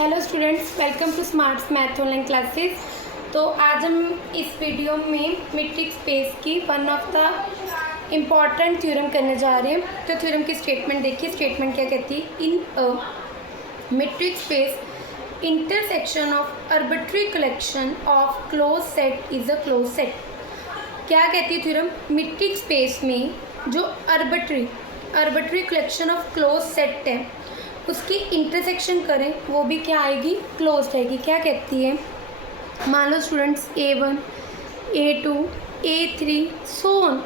Hello students, welcome to smart math online classes. तो आज हम इस वीडियो में मीट्रिक स्पेस की one of the important theorem करने जा रहे हैं। तो थ्योरम की स्टेटमेंट देखिए। स्टेटमेंट क्या कहती है? In a metric space intersection of arbitrary collection of close set is a close set. क्या कहती है थ्योरम? मीट्रिक स्पेस में जो arbitrary collection of close set है उसकी इंटरसेक्शन करें वो भी क्या आएगी? क्लोज आएगी। क्या कहती है? मान लो students A1 A2 A3 so on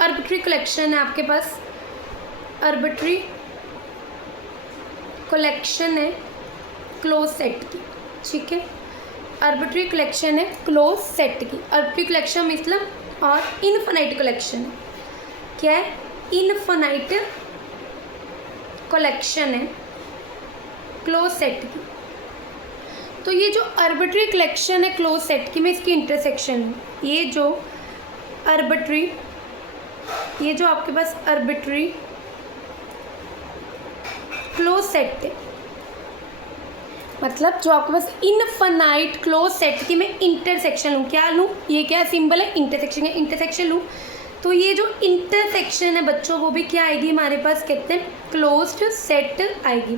arbitrary collection है आपके पास। आर्बिट्री कलेक्शन है क्लोज सेट की, ठीक है। आर्बिट्री कलेक्शन है क्लोज सेट की। आर्बिट्री कलेक्शन मतलब और इनफाइनाइट कलेक्शन है। क्या है? इनफाइनाइट कलेक्शन है क्लोज सेट की। तो ये जो आर्बिट्री कलेक्शन है क्लोज सेट की में इसकी इंटरसेक्शन है। ये जो आपके पास आर्बिट्री क्लोज सेट है, मतलब जो आपके पास इनफाइनाइट क्लोज सेट की मैं इंटरसेक्शन लूँ। क्या लूँ? ये क्या सिंबल है? इंटरसेक्शन है। इंटरसेक्शन लूँ तो ये जो इंटरसेक्शन है बच्चों वो भी क्या आएगी हमारे पास? कहते हैं क्लोज्ड सेट आएगी।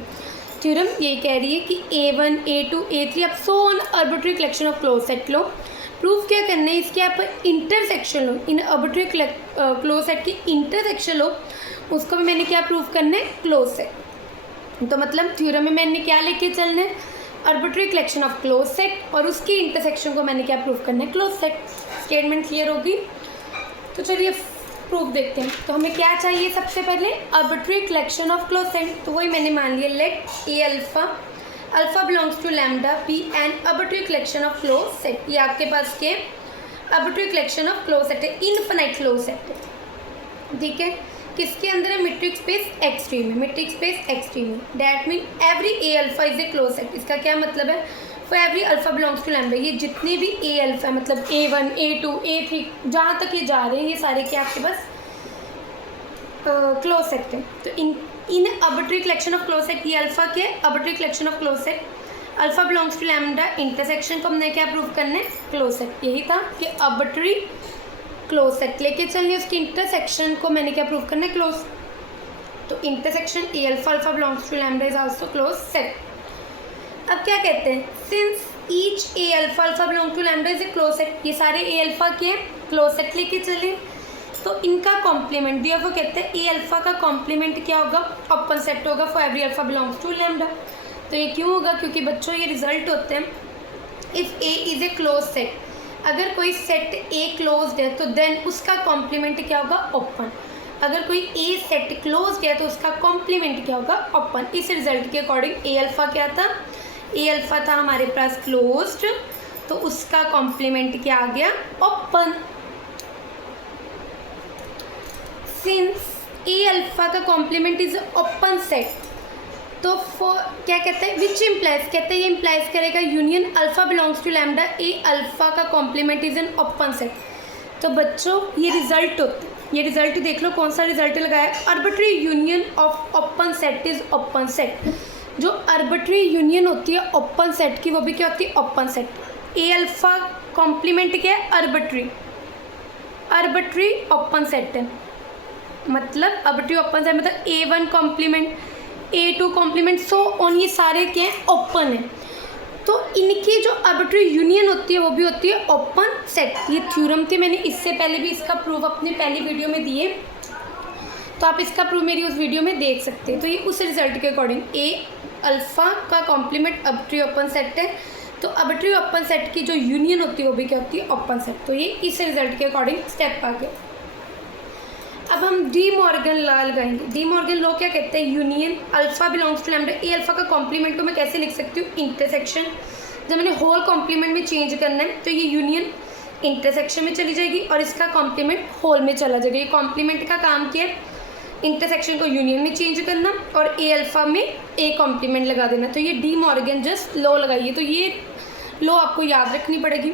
थ्योरम ये कह रही है कि A1 A2 A3 आप सो on arbitrary collection of close set low. Proof क्या करना है? इसके आप इंटरसेक्शन लो, इन आर्बिट्री क्लोज सेट की इंटरसेक्शन लो, उसको भी मैंने क्या प्रूफ करना है? Close set. तो मतलब थ्योरम में मैंने क्या लेके चलना है? Arbitrary collection of close set और उसकी इंटरसेक्शन को मैंने क्या प्रूफ करना है? Close set. स्टेटमेंट क्लियर होगी? तो चलिए प्रूफ देखते हैं। तो हमें क्या चाहिए? सबसे पहले arbitrary collection of close set. तो वही मैंने मान लिया, let a alpha belongs to lambda be an arbitrary collection of close set. ये आपके पास के arbitrary collection of close set है, इनफाइनाइट क्लोज सेट है, ठीक है। किसके अंदर है? मीट्रिक स्पेस एक्सट्रीम में। मीट्रिक स्पेस एक्सट्रीम में that mean every a alpha is a close set. इसका क्या मतलब है? For every alpha belongs to lambda, ये जितने भी ए अल्फा मतलब A1 A2 A3 जहाँ तक ये जा रहे हैं ये सारे क्या आपके पास क्लोज सेट है। तो in arbitrary collection of close set, ये अल्फा के arbitrary collection of close set alpha belongs to lambda, intersection को हमने क्या प्रूव करना है? Close set. यही था कि आर्बिट्री क्लोज सेट लेके चलनी, उसकी इंटरसेक्शन को मैंने क्या प्रूव करना है? क्लोज। तो intersection a alpha belongs to lambda is also close set. अब क्या कहते हैं? Since each a alpha belong to lambda is a close set, ये सारे ए अल्फा के क्लोज सेट लेके चले तो इनका कॉम्प्लीमेंट दिया वो कहते हैं ए अल्फा का कॉम्प्लीमेंट क्या होगा? ओपन सेट होगा for every alpha belongs to lambda. तो ये क्यों होगा? क्योंकि बच्चों ये रिजल्ट होते हैं if A is a close set, अगर कोई सेट ए क्लोज्ड है तो देन उसका कॉम्प्लीमेंट क्या होगा? ओपन। अगर कोई ए सेट क्लोज्ड है तो उसका कॉम्प्लीमेंट क्या होगा? ओपन। इस रिजल्ट के अकॉर्डिंग ए अल्फा क्या था? ए अल्फा था हमारे पास क्लोज्ड, तो उसका कॉम्प्लीमेंट क्या आ गया? ओपन। सिंस ए अल्फा का कॉम्प्लीमेंट इज ओपन सेट, तो फॉर क्या कहते हैं? विच इम्प्लाइज, कहते हैं ये इम्प्लाइज करेगा union alpha belongs to lambda A alpha का complement is an open set. तो बच्चों ये रिजल्ट होता है, ये रिजल्ट देख लो कौन सा रिजल्ट लगाया? Arbitrary union of open set is open set. जो आर्बिट्री यूनियन होती है ओपन सेट की वो भी क्या होती है? Open set. A alpha complement क्या है? आर्बिट्री ओपन सेट है, मतलब आर्बिट्री ओपन सेट मतलब A1 complement A2 complement so on, ये सारे क्या हैं? ओपन है। तो इनकी जो आर्बिट्री यूनियन होती है वो भी होती है ओपन सेट। ये थ्योरम थी, मैंने इससे पहले भी इसका प्रूफ अपनी पहली वीडियो में दिए, तो आप इसका प्रूफ मेरी उस वीडियो में देख सकते हैं। तो ये उस रिजल्ट के अकॉर्डिंग ए अल्फा का कॉम्प्लीमेंट आर्बिट्री ओपन सेट है, तो आर्बिट्री ओपन सेट की जो यूनियन होती है वो भी क्या होती है? Open set. तो ये इस रिजल्ट के अकॉर्डिंग स्टेप आ गया। अब हम डी मॉर्गन लॉ लगाएंगे। डी मॉर्गन लॉ क्या कहते हैं? Union alpha belongs to lambda A alpha का कॉम्प्लीमेंट को मैं कैसे लिख सकती हूँ? इंटरसेक्शन। जब मैंने होल कॉम्प्लीमेंट में चेंज करना है तो ये यूनियन इंटरसेक्शन में चली जाएगी और इसका कॉम्प्लीमेंट होल में चला जाएगा। ये कॉम्प्लीमेंट का काम क्या है? इंटरसेक्शन को यूनियन में चेंज करना और ए अल्फा में ए कॉम्प्लीमेंट लगा देना। तो ये डी मॉर्गन जस्ट लॉ लगाइए। तो ये लॉ आपको याद रखनी पड़ेगी।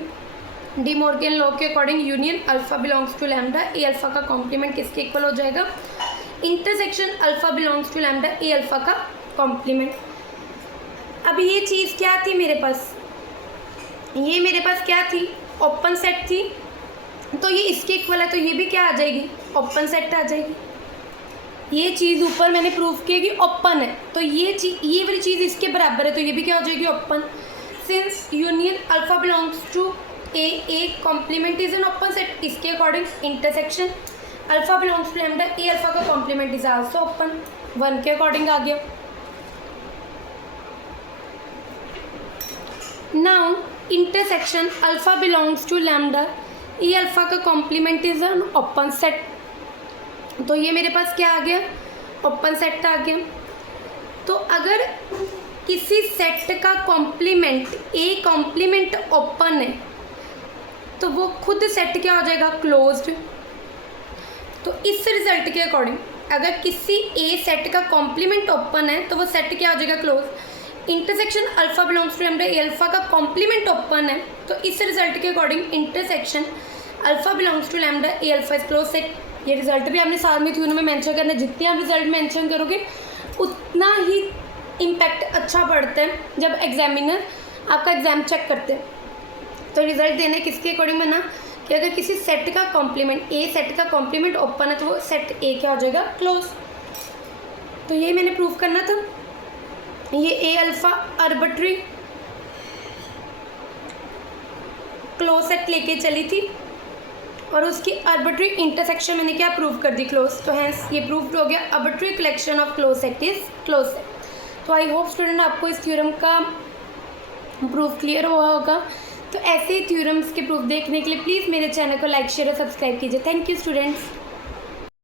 डी मॉर्गन लॉ के according union alpha belongs to lambda A alpha का कॉम्प्लीमेंट किसके इक्वल हो जाएगा? Intersection alpha belongs to lambda A alpha का कॉम्प्लीमेंट। अब ये चीज़ क्या थी मेरे पास, ये मेरे पास क्या थी, ओपन सेट थी, तो ये इसके इक्वल है, तो ये भी क्या आ जाएगी, ओपन सेट आ जाएगी। ये चीज़ ऊपर मैंने प्रूफ किया कि ओपन है, तो ये वाली चीज़ इसके बराबर है, तो ये भी क्या हो जाएगी, open. Since union alpha belongs to A complement is an open set, इसके according intersection alpha belongs to lambda A alpha का कॉम्प्लीमेंट इज आल्सो ओपन, 1 के अकॉर्डिंग आ गया। Now intersection alpha belongs to lambda A alpha का complement is an open set, तो ये मेरे पास क्या आ गया, ओपन सेट आ गया। तो अगर किसी सेट का कॉम्प्लीमेंट ए कॉम्प्लीमेंट ओपन है तो वो खुद सेट क्या हो जाएगा, क्लोज्ड। तो इस रिजल्ट के अकॉर्डिंग अगर किसी ए सेट का कॉम्प्लीमेंट ओपन है तो वो सेट क्या हो जाएगा, close. Intersection alpha belongs to lambda A alpha का कॉम्प्लीमेंट ओपन है, तो इस रिजल्ट के according intersection alpha belongs to lambda A alpha is close set. ये रिजल्ट भी आपने साथ में थ्योरम में मेंशन करना है, जितने आप रिजल्ट मेंशन करोगे उतना ही इम्पैक्ट अच्छा पड़ता है जब एग्जामिनर आपका एग्जाम चेक करते हैं। तो रिजल्ट देना किसके अकॉर्डिंग बना कि अगर किसी सेट का कॉम्प्लीमेंट ए सेट का कॉम्प्लीमेंट ओपन है तो वो सेट ए क्या हो जाएगा, क्लोज। तो ये मैंने प्रूव करना था। ये ए अल्फा आर्बिट्री क्लोज सेट लेके चली थी और उसकी आर्बिट्री इंटरसेक्शन मैंने क्या प्रूव कर दी, क्लोज। तो हैंस ये प्रूव हो गया arbitrary collection of close set is close set. तो आई होप स्टूडेंट आपको इस थ्योरम का प्रूफ क्लियर हुआ होगा। तो ऐसे ही थ्योरम्स के प्रूफ देखने के लिए प्लीज़ मेरे चैनल को लाइक शेयर और सब्सक्राइब कीजिए। Thank you students.